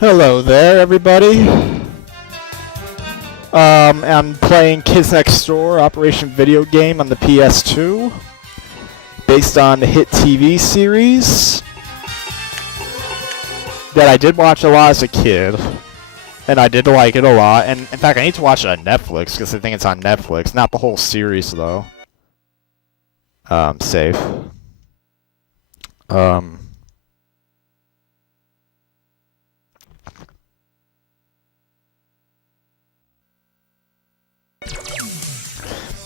Hello there, everybody. I'm playing Kids Next Door Operation Video Game on the PS2, based on the hit TV series that I did watch a lot as a kid, and I did like it a lot. And in fact, I need to watch it on Netflix because I think it's on Netflix, not the whole series though. Save.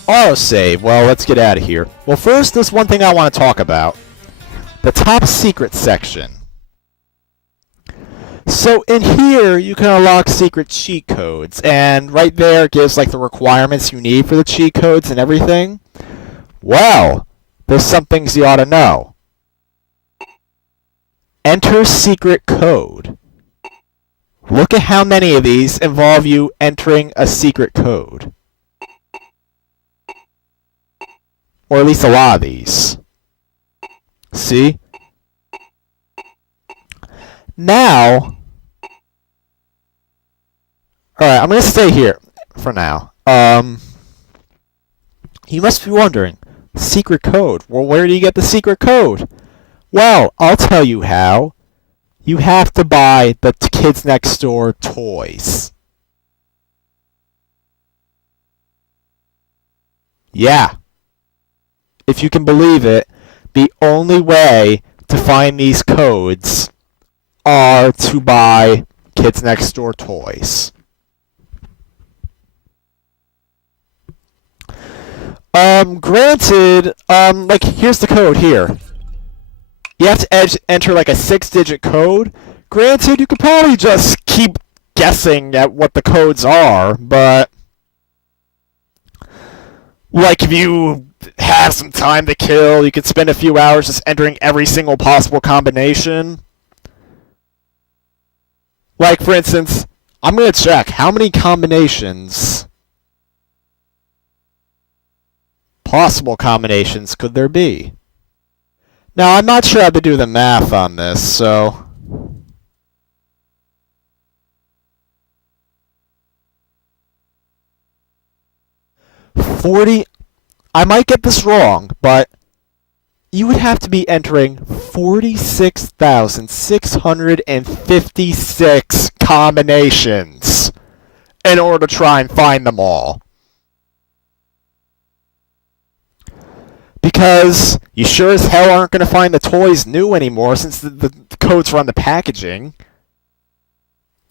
Autosave. Well, let's get out of here. Well, first, there's one thing I want to talk about. The top secret section. So in here, you can unlock secret cheat codes. And right there, it gives like the requirements you need for the cheat codes and everything. Well, there's some things you ought to know. Enter secret code. Look at how many of these involve you entering a secret code. Or at least a lot of these. See? Now, alright, I'm going to stay here for now. You must be wondering, secret code. Well, where do you get the secret code? Well, I'll tell you how. You have to buy the Kids Next Door toys. Yeah. If you can believe it, the only way to find these codes are to buy Kids Next Door toys. Granted, like, here's the code here. You have to enter, like, a 6-digit code. Granted, you could probably just keep guessing at what the codes are, but like, if you have some time to kill, you could spend a few hours just entering every single possible combination. Like, for instance, I'm going to check how many combinations, possible combinations, could there be. Now, I'm not sure how to do the math on this, so 40, I might get this wrong, but you would have to be entering 46,656 combinations in order to try and find them all. Because you sure as hell aren't going to find the toys new anymore since the codes are on the packaging.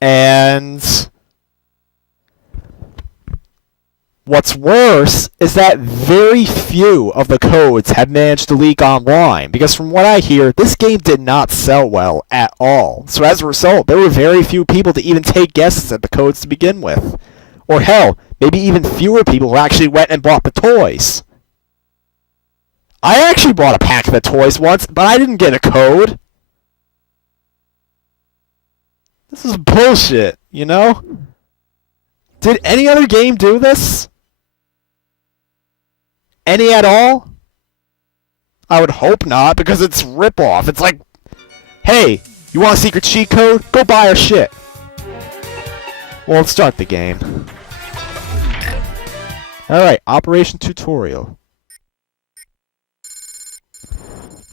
And what's worse is that very few of the codes have managed to leak online, because from what I hear, this game did not sell well at all. So as a result, there were very few people to even take guesses at the codes to begin with. Or hell, maybe even fewer people who actually went and bought the toys. I actually bought a pack of the toys once, but I didn't get a code. This is bullshit, you know? Did any other game do this? Any at all? I would hope not, because it's rip-off. It's like, hey, you want a secret cheat code? Go buy our shit. Well, let's start the game. Alright, Operation Tutorial.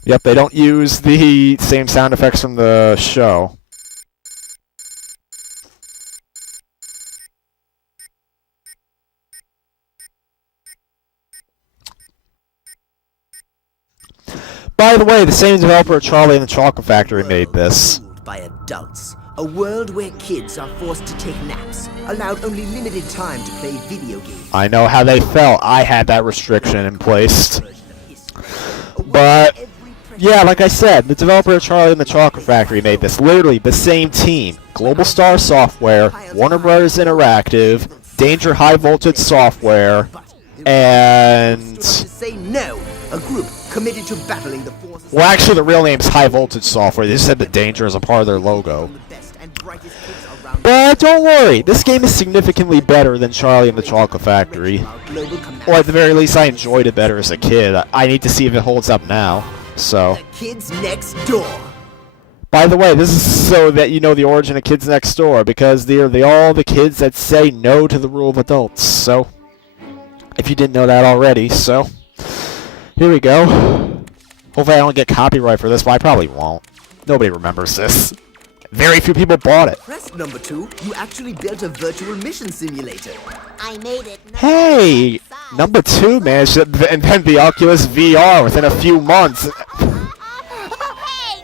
Yep, they don't use the same sound effects from the show. By the way, the same developer of Charlie and the Chocolate Factory made this. By adults, a world where kids are forced to take naps, allowed only limited time to play video games. I know how they felt. I had that restriction in place. But yeah, like I said, the developer of Charlie and the Chocolate Factory made this. Literally the same team. Global Star Software, Warner Bros. Interactive, Danger High Voltage Software, and say no, a group committed to battling the forces. Well, actually, the real name's High Voltage Software. They just said the Danger as a part of their logo. But don't worry, this game is significantly better than Charlie and the Chocolate Factory. Or at the very least, I enjoyed it better as a kid. I need to see if it holds up now. So The Kids Next Door. By the way, this is so that you know the origin of Kids Next Door, because they're all the kids that say no to the rule of adults. So, if you didn't know that already, so here we go. Hopefully I don't get copyright for this, but I probably won't. Nobody remembers this. Very few people bought it. Press number 2. You actually built a virtual mission simulator. I made it. Hey, number 2 managed to invent the Oculus VR within a few months. Hey,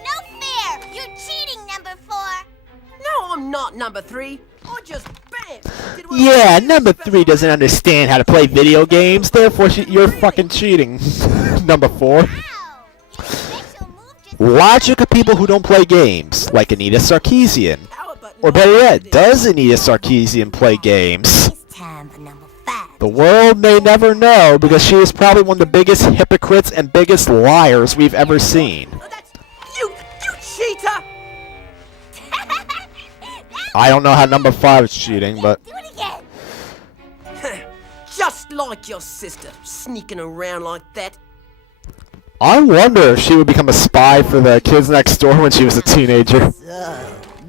no fair! You're cheating, number 4. No, I'm not number 3. I just bam! Yeah, number 3 doesn't understand how to play video games, therefore you're fucking cheating. Number 4. Ow! Your special move just Logic of people who don't play games, like Anita Sarkeesian. Or better yet, does Anita Sarkeesian play games? It's time for number 5. The world may never know, because she is probably one of the biggest hypocrites and biggest liars we've ever seen. That's you cheater! I don't know how number 5 is cheating, but Do it again. Just like your sister, sneaking around like that. I wonder if she would become a spy for the kids next door when she was a teenager.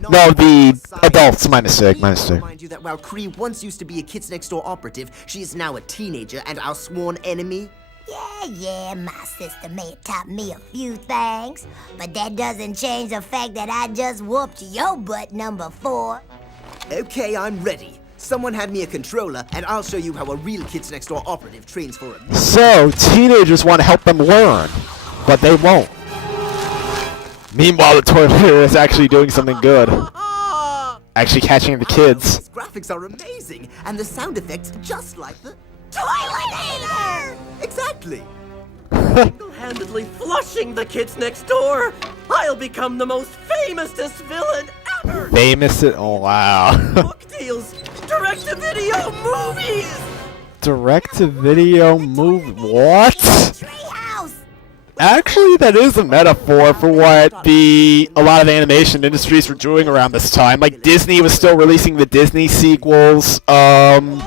No, the adults. My mistake. Remind you that while Cree once used to be a Kids Next Door operative, she is now a teenager and our sworn enemy. Yeah, my sister may have taught me a few things, but that doesn't change the fact that I just whooped your butt, number 4. Okay, I'm ready. Someone hand me a controller, and I'll show you how a real Kids Next Door operative trains for a mission. So, teenagers want to help them learn, but they won't. Meanwhile, the toilet is actually doing something good. Actually catching the kids. These graphics are amazing, and the sound effects just like the... Toiletator! Exactly! Single-handedly flushing the kids next door. I'll become the most famousest villain ever. Famous. Oh, wow. Book deals, direct-to-video movies. Direct-to-video movie. What? Treehouse! Actually, that is a metaphor for what a lot of animation industries were doing around this time. Like, Disney was still releasing the Disney sequels, and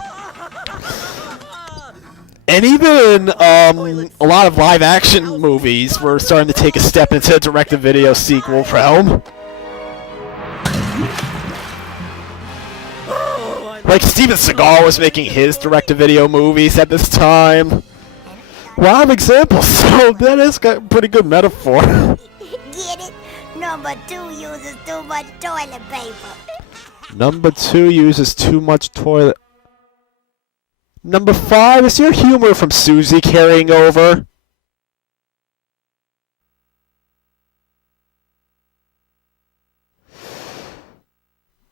even a lot of live-action movies were starting to take a step into direct-to-video sequel realm. Like, Steven Seagal was making his direct-to-video movies at this time. A lot of examples, so that is a pretty good metaphor. Get it? Number 2 uses too much toilet paper. Number 2 uses too much toilet. Number 5, is your humor from Susie carrying over?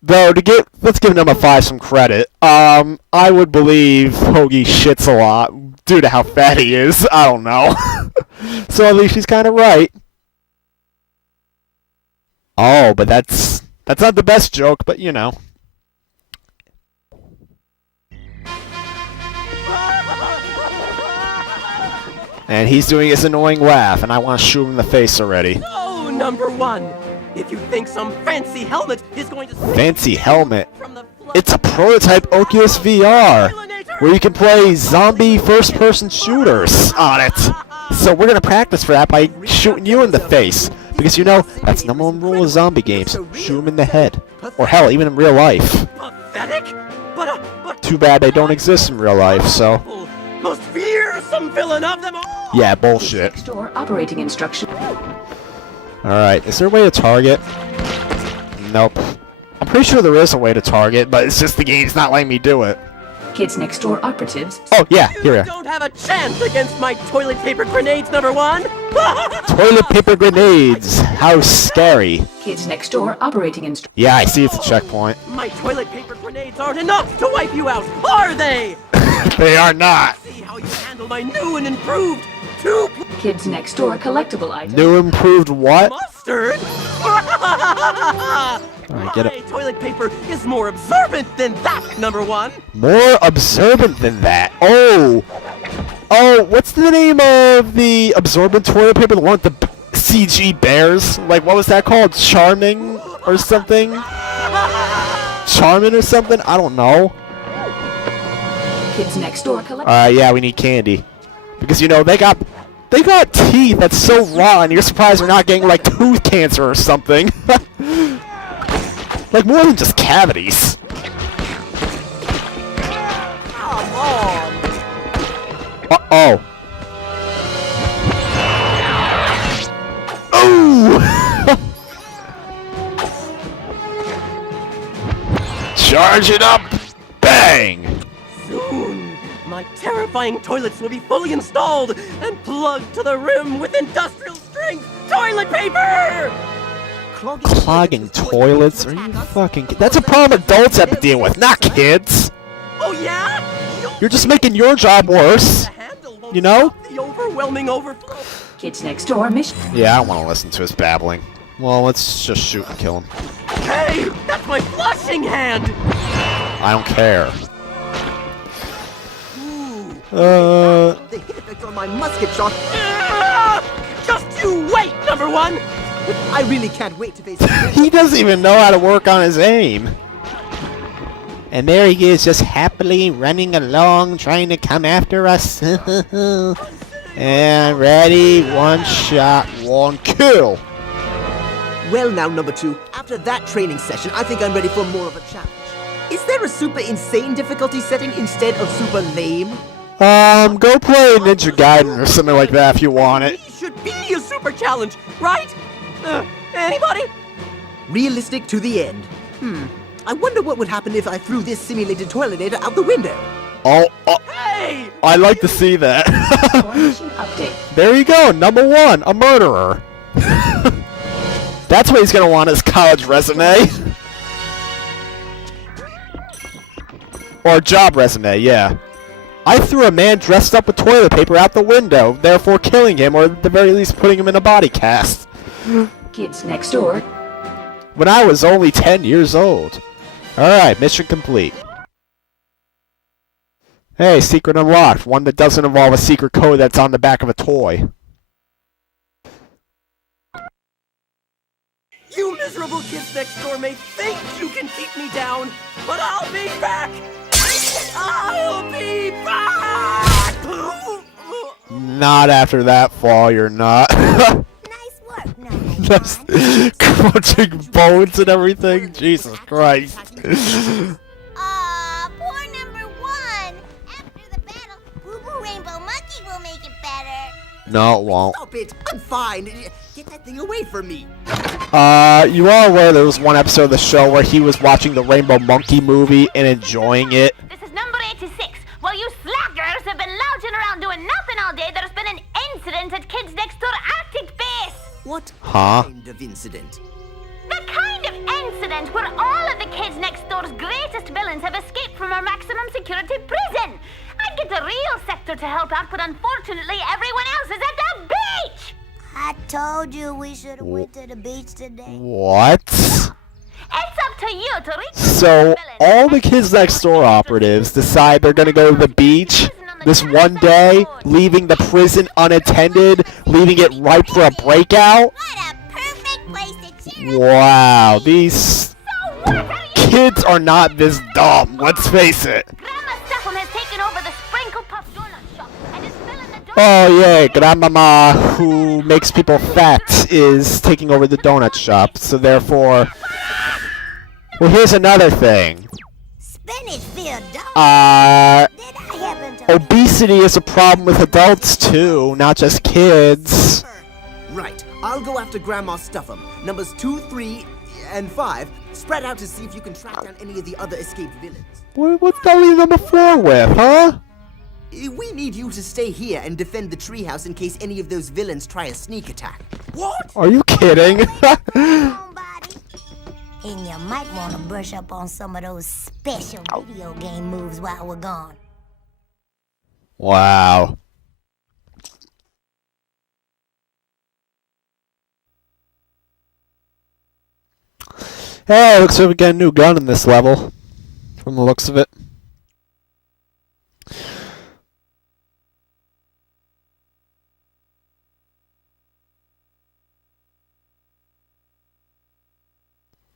Though, let's give number 5 some credit. I would believe Hoagie shits a lot due to how fat he is. I don't know. So at least she's kind of right. Oh, but that's not the best joke, but you know. And he's doing his annoying laugh, and I want to shoot him in the face already. Oh, number 1. If you think some fancy helmet is going to... Fancy helmet? From the It's a prototype Oculus VR, where you can play zombie first-person shooters on it. So we're gonna practice for that by shooting you in the face, because you know that's the number 1 rule of zombie games: shoot them in the head, or hell, even in real life. Pathetic, but Too bad they don't exist in real life. So most fearsome villain of them all. yeah, bullshit. Store operating instruction. All right, is there a way to target? Nope. I'm pretty sure there is a way to target, but it's just the game's not letting me do it. Kids Next Door operatives. Oh yeah, here we You are. don't have a chance against my toilet paper grenades, number 1. Toilet paper grenades. How scary. Kids Next Door operating instruction. Yeah, I see it's a checkpoint. My toilet paper grenades aren't enough to wipe you out, are they? They are not. See how you handle my new and improved two Kids Next Door collectible items. New improved what? mustard. Alright, get My it. toilet paper is more absorbent than that, number 1. More observant than that. Oh, what's the name of the absorbent toilet paper? The one with the CG bears? Like, what was that called? Charming or something? Charmin or something? I don't know. Kids Next Door collect. Yeah, we need candy. Because, you know, they got They got teeth that's so rotten, you're surprised they're not getting, like, tooth cancer or something. Like, more than just cavities. Come on! Uh-oh. Ooh! Charge it up! Bang! Soon, my terrifying toilets will be fully installed and plugged to the rim with industrial strength toilet paper! Clogging toilets? Are you fucking... That's a problem adults have to deal with, not kids! Oh yeah? You're just making your job worse. The handle won't You know? stop the overwhelming overflow. Kids Next Door mission. Yeah, I don't want to listen to his babbling. Well, let's just shoot and kill him. Hey, that's my flushing hand! I don't care. The hit effect on my musket shot. Just you wait, number one! I really can't wait to face He doesn't even know how to work on his aim. And there he is, just happily running along, trying to come after us. And ready, one shot, one kill. Well now, number 2, after that training session, I think I'm ready for more of a challenge. Is there a super insane difficulty setting instead of super lame? Go play Ninja Gaiden or something like that if you want it. It should be a super challenge, right? Anybody? Realistic to the end. I wonder what would happen if I threw this simulated toiletator out the window. Oh, Hey! I'd like to see that. Formation update. There you go, number 1, a murderer. That's what he's gonna want his college resume. Or job resume, yeah. I threw a man dressed up with toilet paper out the window, therefore killing him, or at the very least putting him in a body cast. Kids Next Door. When I was only 10 years old. Alright, mission complete. Hey, secret unlocked. One that doesn't involve a secret code that's on the back of a toy. You miserable kids next door may think you can keep me down, but I'll be back! I'll be back! Not after that fall, you're not. Nice work, number That's one. crunching bones and everything. Jesus Christ. Aw, poor number 1. After the battle, Boo Boo Rainbow Monkey will make it better. No, it won't. Stop it! I'm fine! Get that thing away from me! You are aware there was one episode of the show where he was watching the Rainbow Monkey movie and enjoying it? This is number 86. While you slackers have been lounging around doing nothing all day, there's been an incident at Kids Next Door Arctic Base. What Huh? kind of incident? The kind of incident where all of the Kids Next Door's greatest villains have escaped from our maximum security prison. I'd get the real sector to help out, but unfortunately everyone else is at the beach. I told you we should have went to the beach today. What? It's up to you to reach So, all the Kids Next Door operatives decide they're gonna go to the beach this one day, leaving the prison unattended, leaving it ripe for a breakout? What a perfect place to cheer up. Wow, these So what are you kids are not this dumb, let's face it. Grandma Stefan has taken over the Sprinkle Puff Donut Shop and is filling the donut. Oh yeah, Grandmama, who makes people fat, is taking over the donut shop, so therefore... Well, here's another thing. Spinach-filled donuts. Did Uh, I happen to... obesity is a problem with adults too, not just kids. Right, I'll go after Grandma Stuff'em. Numbers 2, 3, and 5. Spread out to see if you can track down any of the other escaped villains. What's that leave number 4 with, huh? We need you to stay here and defend the treehouse in case any of those villains try a sneak attack. What? Are you kidding? Homebody. And you might want to brush up on some of those special video game moves while we're gone. Wow. Hey, looks like we got a new gun in this level. From the looks of it.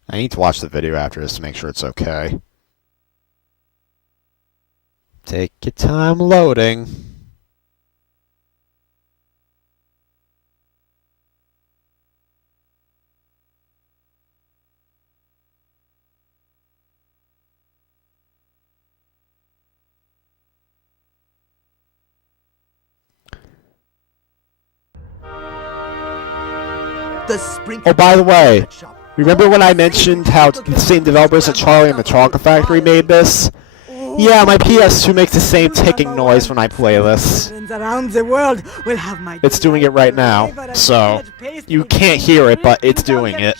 I need to watch the video after this to make sure it's okay. Take your time loading. The sprinkle. Oh, by the way, chocolate shop. remember when I mentioned how the same developers at Charlie and the Chocolate Factory made this? Yeah, my PS2 makes the same ticking noise when I play this. Around the world will have my It's doing it right now, so you can't hear it, but it's doing it.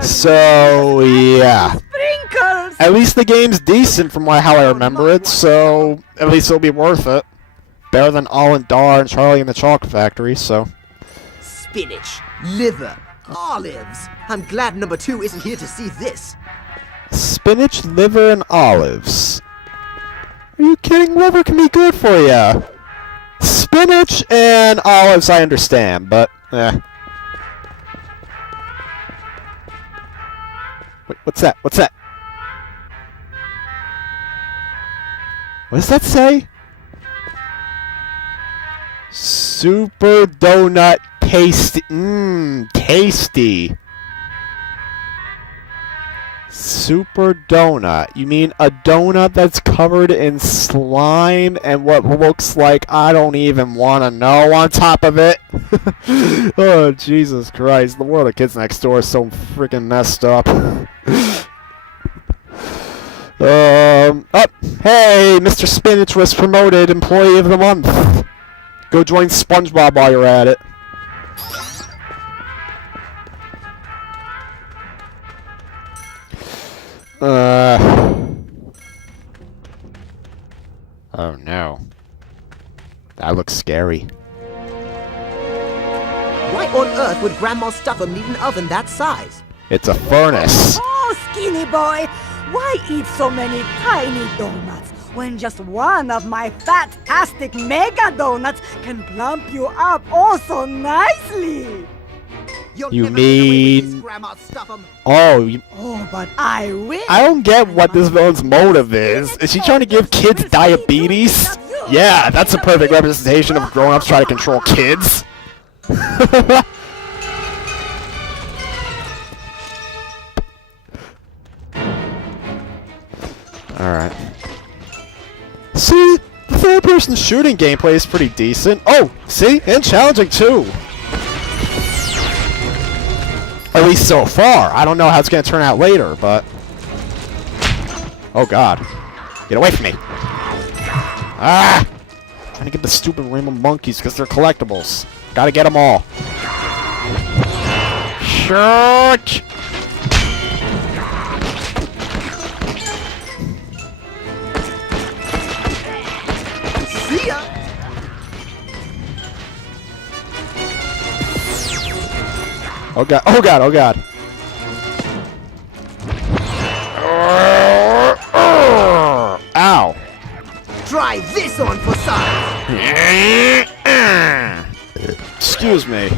So, yeah. Sprinkles. At least the game's decent from how I remember it, so at least it'll be worth it. Better than All and Dar and Charlie and the Chocolate Factory, so... Spinach, liver, olives. I'm glad number 2 isn't here to see this. Spinach, liver, and olives. Are you kidding? Liver can be good for ya. Spinach and olives I understand, but Wait, what's that? What's that? What does that say? Super donut tasty. Tasty. Super donut. You mean a donut that's covered in slime and what looks like I don't even want to know on top of it? Oh, Jesus Christ. The world of Kids Next Door is so freaking messed up. Hey, Mr. Spinach was promoted Employee of the Month. Go join SpongeBob while you're at it. Oh no. That looks scary. Why on earth would Grandma stuff 'em need an oven that size? It's a furnace. Oh, skinny boy, why eat so many tiny donuts when just one of my fantastic mega donuts can plump you up oh so nicely? You'll You never get away with this, mean- Grandma stuff 'em. Oh, Oh, but I will. I don't get what this villain's motive is. Is she trying to give kids diabetes? Yeah, that's a perfect representation of grown-ups trying to control kids. Alright. See, the third-person shooting gameplay is pretty decent. Oh, see? And challenging, too. At least so far. I don't know how it's going to turn out later, but... Oh, God. Get away from me. Ah! Trying to get the stupid rainbow monkeys because they're collectibles. Gotta get them all. Shoot! See ya. Oh god, oh god, oh god. Ow. Try this on for size. Excuse me.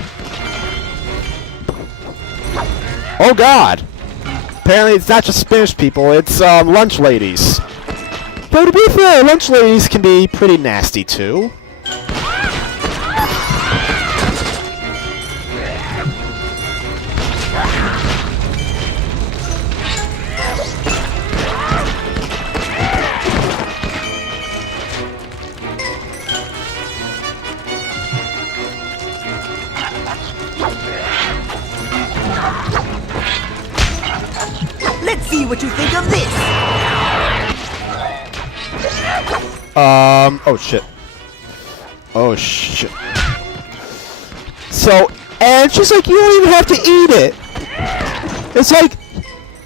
Oh god. Apparently it's not just Spanish people, it's lunch ladies. Though to be fair, lunch ladies can be pretty nasty too. Let's see what you think of this. Oh shit. Oh shit. So, and she's like, you don't even have to eat it. It's like,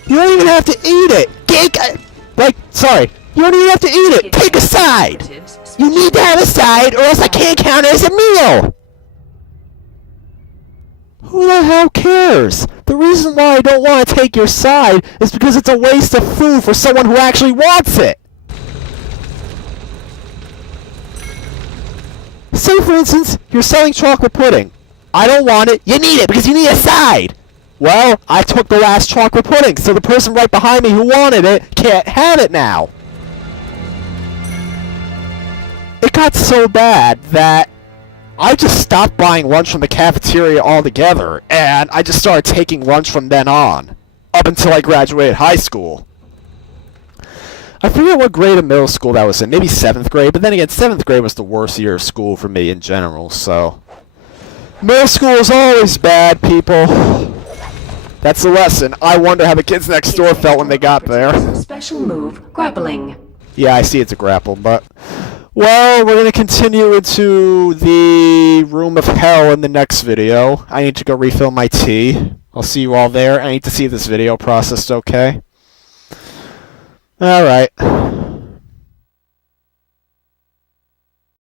you don't even have to eat it. Like, sorry, you don't even have to eat it. Take a side. You need to have a side or else I can't count it as a meal. Who the hell cares? The reason why I don't want to take your side is because it's a waste of food for someone who actually wants it. Say, for instance, you're selling chocolate pudding. I don't want it. You need it because you need a side. Well, I took the last chocolate pudding, so the person right behind me who wanted it can't have it now. It got so bad that I just stopped buying lunch from the cafeteria altogether, and I just started taking lunch from then on, up until I graduated high school. I forget what grade of middle school that was in, maybe 7th grade, but then again, 7th grade was the worst year of school for me in general, so... Middle school is always bad, people. That's the lesson. I wonder how the kids next door felt when they got there. Special move, grappling. Yeah, I see it's a grapple, but... Well, we're going to continue into the room of hell in the next video. I need to go refill my tea. I'll see you all there. I need to see if this video processed okay. Alright.